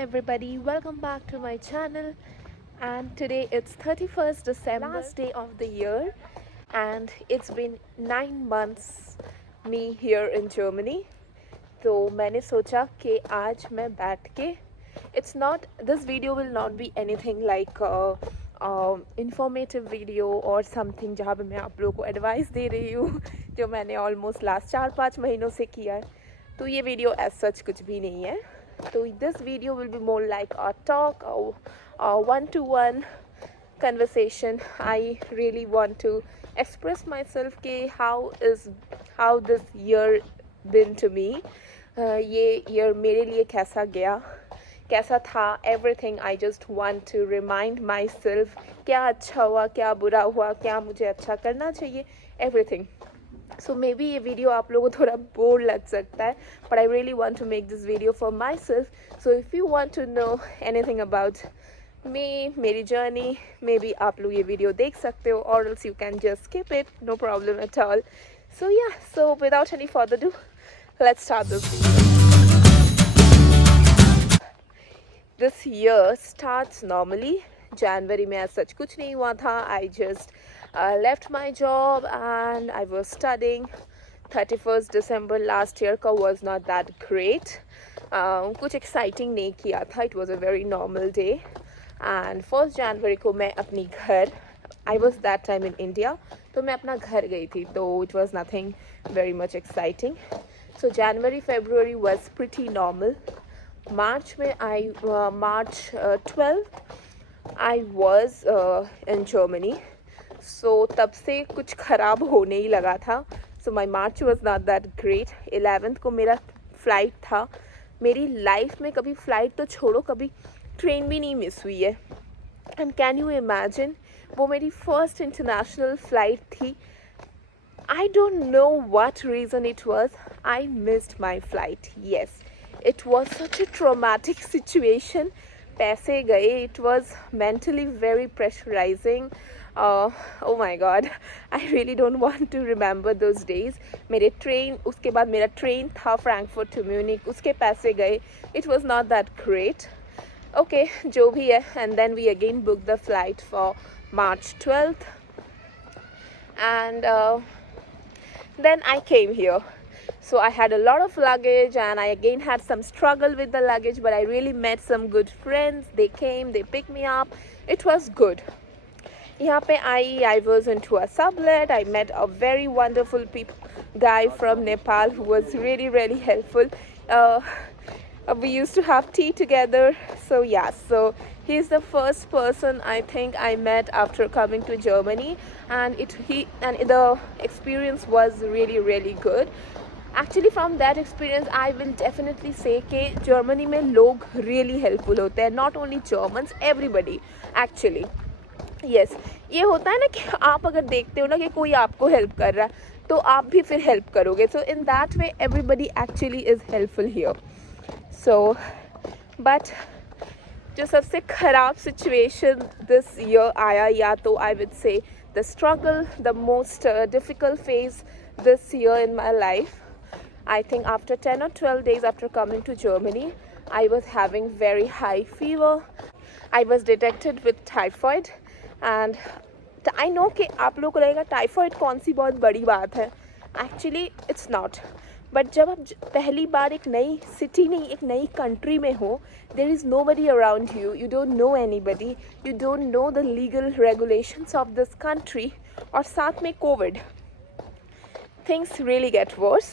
everybody, welcome back to my channel. And today it's 31st December, last day of the year, and it's been 9 months me here in Germany. तो मैंने सोचा कि आज मैं बैठ के it's not, this video will not be anything like informative video or something जहाँ पे मैं आप लोगों को एडवाइस दे रही हूँ जो मैंने ऑलमोस्ट लास्ट 4-5 महीनों से किया है. तो ये वीडियो एज सच कुछ भी नहीं है. So this video will be more like a talk or a one-to-one conversation. I really want to express myself कि how this year been to me. ये year मेरे लिए कैसा गया, कैसा था, everything. I just want to remind myself क्या अच्छा हुआ, क्या बुरा हुआ, क्या मुझे अच्छा करना चाहिए, everything. So maybe ये वीडियो आप लोगों को थोड़ा बोर लग सकता है, but I really want to make this video for myself. So if you want to know anything about me, मेरी journey, maybe आप लोग ये वीडियो देख सकते हो, or else you can just skip it, no problem at all. So yeah, so without any further ado, let's start this video. This year starts normally. January में आज सच कुछ नहीं हुआ था. I just left my job and I was studying. 31st December last year का was not that great. कुछ exciting नहीं किया था. It was a very normal day. And 1st January को मैं अपनी घर, I was that time in India, तो मैं अपना घर गई थी. तो it was nothing very much exciting. So January, February was pretty normal. March में March 12th I was in Germany. So तब से कुछ ख़राब होने ही लगा था. So my March was not that great. 11th को मेरा फ़्लाइट था. मेरी लाइफ में कभी फ़्लाइट तो छोड़ो, कभी ट्रेन भी नहीं मिस हुई है. And can you imagine, वो मेरी फर्स्ट इंटरनेशनल फ़्लाइट थी. I don't know what reason it was. I missed my flight. Yes, it was such a traumatic situation. पैसे गए. It was mentally very pressurizing. Oh my God, I really don't want to remember those days. मेरे train, उसके बाद मेरा train था Frankfurt to Munich, उसके पैसे गए. It was not that great. Okay, जो भी है. And then we again booked the flight for March 12th. And then I came here. So I had a lot of luggage and I again had some struggle with the luggage, but I really met some good friends. They came, they picked me up. It was good. यहाँ पे I was into a sublet. I met a very wonderful guy from Nepal who was really, really helpful. We used to have tea together. So yeah, so he's the first person I think I met after coming to Germany, and the experience was really, really good. Actually from that experience I will definitely say कि Germany में लोग really helpful होते हैं. Not only Germans, everybody actually. Yes, ये होता है ना कि आप अगर देखते हो ना कि कोई आपको हेल्प कर रहा है तो आप भी फिर हेल्प करोगे. So in that way everybody actually is helpful here. So but जो सबसे ख़राब situation this year आया, या तो I would say the struggle, the most difficult phase this year in my life. I think after 10 or 12 days after coming to Germany, I was having very high fever. I was detected with typhoid. And I know कि आप लोगों को लगेगा typhoid कौन सी बहुत बड़ी बात है. Actually it's not. But जब आप पहली बार एक नई सिटी नहीं, एक नई कंट्री में हो, there is nobody around you, you don't know anybody, you don't know the legal regulations of this country, और साथ में Covid, things really get worse.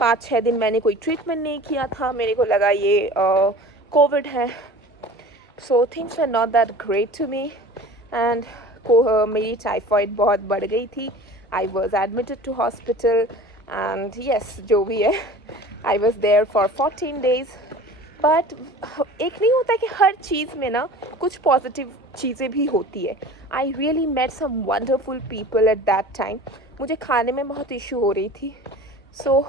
5-6 दिन मैंने कोई ट्रीटमेंट नहीं किया था. मेरे को लगा ये कोविड है. So things were not that great to me. And मेरी टाइफाइड बहुत बढ़ गई थी. I was admitted to hospital. And yes, जो भी है, I was there for 14 days. But एक नहीं होता कि हर चीज़ में ना कुछ पॉजिटिव चीज़ें भी होती है. I really met some wonderful people at that time. मुझे खाने में बहुत इशू हो रही थी. So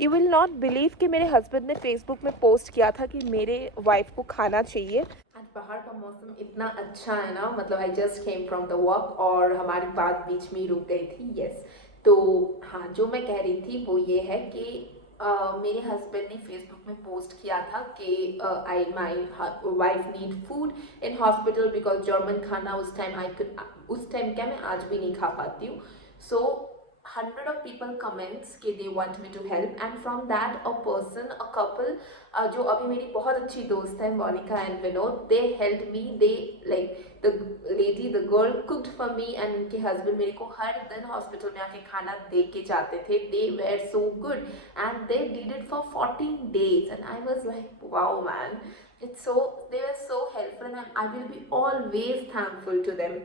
you will not believe कि मेरे हस्बैंड ने फेसबुक में पोस्ट किया था कि मेरे वाइफ को खाना चाहिए. आज बाहर का मौसम इतना अच्छा है ना, मतलब I just came from the walk और हमारी बात बीच में रुक गई थी. Yes, तो हाँ, जो मैं कह रही थी वो ये है कि मेरे हस्बैंड ने फेसबुक में पोस्ट किया था कि I my wife need food in hospital because German खाना उस टाइम क्या मैं आज भी नहीं खा पाती हूँ. सो 100 of people comments कि they want me to help, and from that a person, a couple, जो अभी मेरी बहुत अच्छी दोस्त है Monika and Vinod, they helped me. They like the girl cooked for me, and उनके husband मेरे को हर दिन हॉस्पिटल में आके खाना दे के जाते थे. They were so good and they did it for 14 days and I was like wow man, they were so helpful and I will be always thankful to them.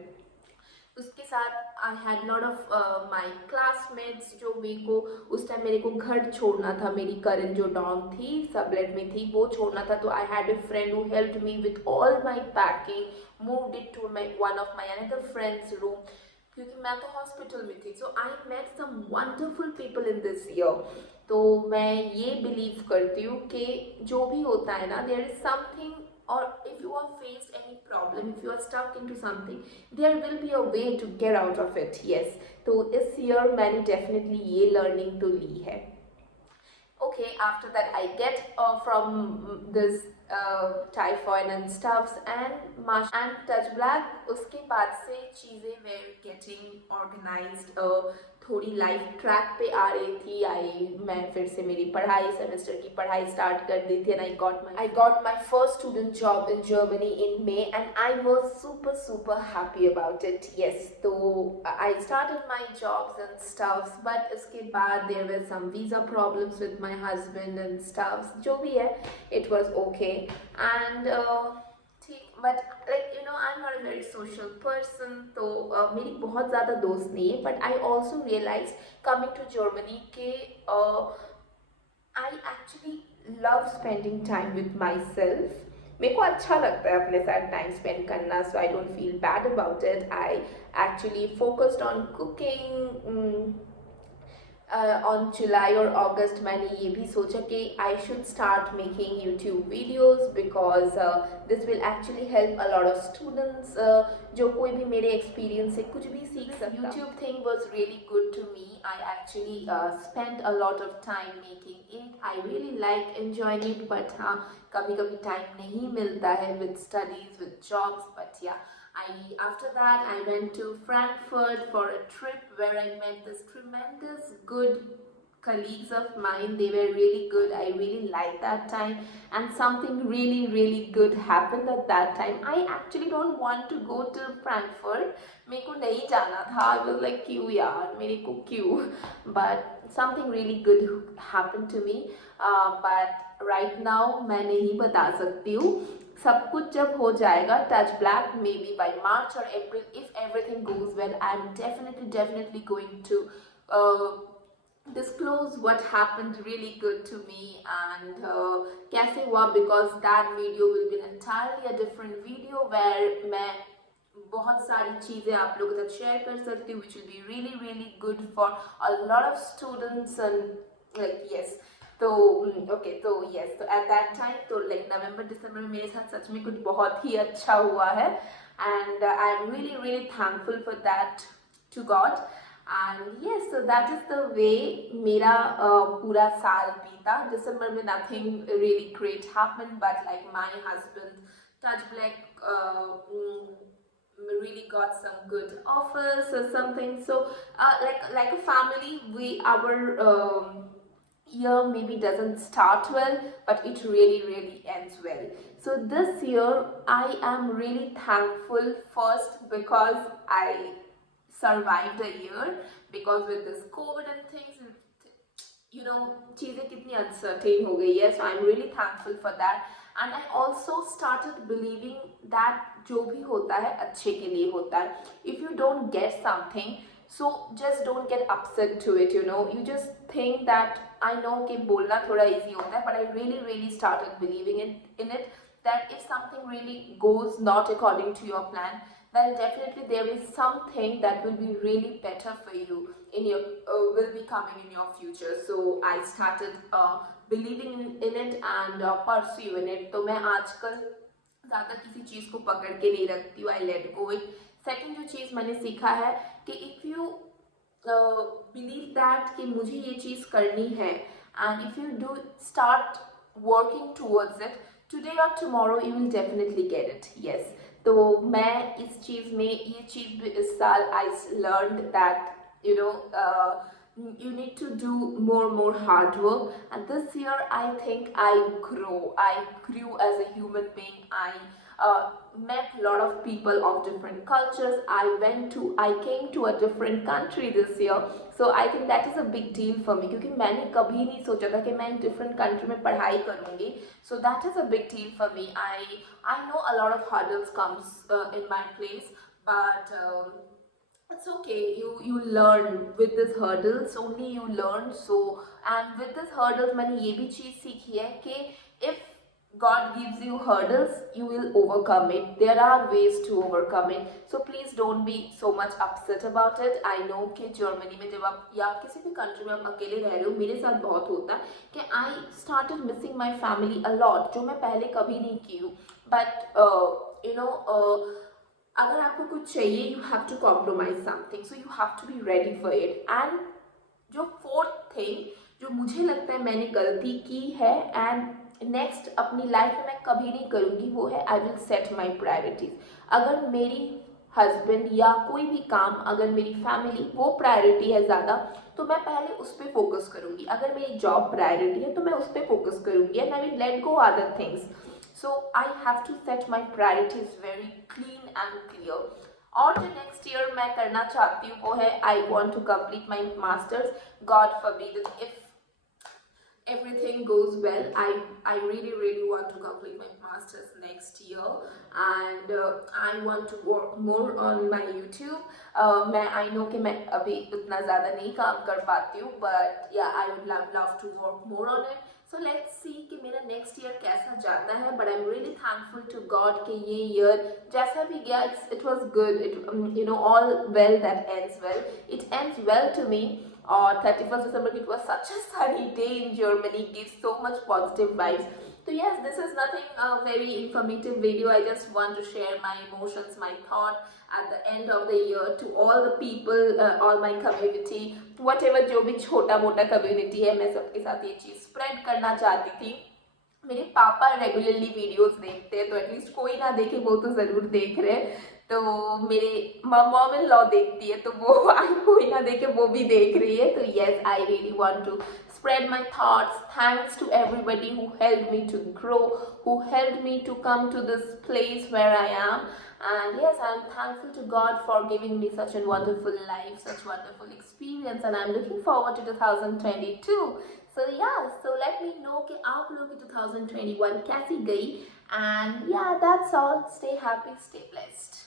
उसके साथ I had lot of my classmates जो मेरे को उस time मेरे को घर छोड़ना था. मेरी करण जो डॉम थी सबलेट में थी वो छोड़ना था, तो I had a friend who helped me with all my packing, moved it to my one of my another friends room क्योंकि मैं तो हॉस्पिटल में थी. So I met some wonderful people in this year. तो मैं ये believe करती हूँ कि जो भी होता है ना, there is something, or if you are faced any problem, if you are stuck into something, there will be a way to get out of it. Yes, तो इस year मैंने definitely ये learning तो ली है. Okay, after that I get from this typhoid and stuffs and mash and touch black. उसके बाद से चीज़ें were getting organized. थोड़ी लाइफ ट्रैक पे आ रही थी. मैं फिर से मेरी पढ़ाई, सेमेस्टर की पढ़ाई स्टार्ट कर दी थी. And I got my first student job in Germany in May and I was super happy about it. Yes, तो I started my jobs and stuffs, but इसके बाद there were some visa problems with my husband and stuffs. जो भी है, it was okay. And but like you know I am not a very social person, तो मेरी बहुत ज़्यादा दोस्त नहीं है. But I also realize coming to Germany के I actually love spending time with myself. मेरे को अच्छा लगता है अपने साथ टाइम स्पेंड करना, so I don't feel bad about it. I actually focused on cooking. On July और अगस्त मैंने ये भी सोचा कि I should start making YouTube videos because this will actually help a lot of students. जो कोई भी मेरे एक्सपीरियंस से कुछ भी सीख सकता. YouTube thing was really good to me. I actually spend a lot of time making it. I really like enjoying it, but हाँ, कभी कभी टाइम नहीं मिलता है with studies, with jobs. But yeah, after that I went to Frankfurt for a trip where I met this tremendous good colleagues of mine. They were really good. I really liked that time, and something really good happened at that time. I actually don't want to go to Frankfurt. मेरे को नहीं जाना था. I was like क्यों यार, मेरे को क्यों? But something really good happened to me. But right now मैं नहीं बता सकती हूँ. सब कुछ जब हो जाएगा, touch black maybe by March और April, if everything goes well, I am definitely going to disclose what happened really good to me and कैसे हुआ, because that video will be entirely a different video where मैं बहुत सारी चीज़ें आप लोगों के साथ शेयर कर सकती हूँ, which will be really good for a lot of students and like yes. तो ओके, तो यस, तो एट दैट टाइम तो लाइक नवंबर दिसंबर में मेरे साथ सच में कुछ बहुत ही अच्छा हुआ है and I am really thankful for that to God. And yes, so that is the way मेरा पूरा साल बीता. दिसंबर में nothing really great happened, but like my husband touch black really got some good offers or something. So like a family, our year maybe doesn't start well, but it really ends well. So this year I am really thankful, first because I survived the year, because with this COVID and things, you know, चीज़ें कितनी uncertain हो गई है. So I'm really thankful for that. And I also started believing that जो भी होता है अच्छे के लिए होता है. If you don't get something, so just don't get upset to it, you know. You just think that, I know कि बोलना थोड़ा easy होता है, but I really started believing in it, that if something really goes not according to your plan, then definitely there is something that will be really better for you in your will be coming in your future. So I started believing in it and pursuing it. तो मैं आजकल ज़्यादा किसी चीज़ को पकड़ के नहीं रखती हूँ. I let go it. Second जो चीज़ मैंने सीखा है कि इफ़ यू बिलीव दैट कि मुझे ये चीज़ करनी है and if you do start working towards it, today or tomorrow you will definitely get it. Yes, तो मैं इस चीज़ में ये चीज़ भी इस साल I learned that you know you need to do more hard work, and this year I think I grew as a human being. I met a lot of people of different cultures. I came to a different country this year, so I think that is a big deal for me, क्योंकि मैंने कभी नहीं सोचा था कि मैं different country में पढ़ाई करूँगी. So that is a big deal for me. I know a lot of hurdles comes in my place, but it's okay. You learn with this hurdles, only you learn. So and with this hurdles मैंने ये भी चीज़ सीखी है कि if God gives you hurdles, you will overcome it. There are ways to overcome it. So please don't be so much upset about it. I know कि Germany में जब आप या किसी भी कंट्री में आप अकेले रह रहे हो, मेरे साथ बहुत होता है कि I started missing my family a lot, जो मैं पहले कभी नहीं की हूँ. But you know अगर आपको कुछ चाहिए, you have to compromise something, so you have to be ready for it. And जो fourth thing जो मुझे लगता है मैंने गलती की है and नेक्स्ट अपनी लाइफ में मैं कभी नहीं करूँगी, वो है I will set my priorities. अगर मेरी हस्बैंड या कोई भी काम, अगर मेरी फैमिली वो प्रायोरिटी है ज़्यादा, तो मैं पहले उस पर फोकस करूँगी. अगर मेरी जॉब प्रायोरिटी है तो मैं उस पर फोकस करूँगी and I will let go other things. So I have to set my priorities very clean and clear. और जो नेक्स्ट ईयर मैं करना चाहती हूँ वो है I want to complete my masters. God forbid if everything goes well, I really want to complete my masters next year, and I want to work more on my YouTube. मैं I know कि मैं अभी उतना ज़्यादा नहीं काम कर पाती हूँ, but yeah, I would love to work more on it. So let's see कि मेरा next year कैसा जाता है. But I'm really thankful to God कि ये year जैसा भी गया, it was good. It you know, all well that ends well. It ends well to me. और 31st December, it was such a sunny day in Germany, gives so much positive vibes. So yes, this is nothing very informative video. I just want to share my emotions, my thought at the end of the year to all the people, all my community, whatever जो भी छोटा मोटा community है, मैं सबके साथ ये चीज़ spread करना चाहती थी. मेरे पापा रेगुलरली वीडियोस देखते हैं, तो एटलीस्ट कोई ना देखे वो तो ज़रूर देख रहे हैं. तो मेरे मॉम इन लॉ देखती है, तो वो कोई ना देखे वो भी देख रही है. तो yes, I really want to spread my thoughts. Thanks to everybody who helped me to grow, who helped me to come to this place where I am. And yes, I'm thankful to God for giving me such a wonderful life, such wonderful experience, and I'm looking forward to 2022. So yeah, so let me know कि आप लोगों की 2021 कैसी गई. And yeah, that's all. Stay happy, stay blessed.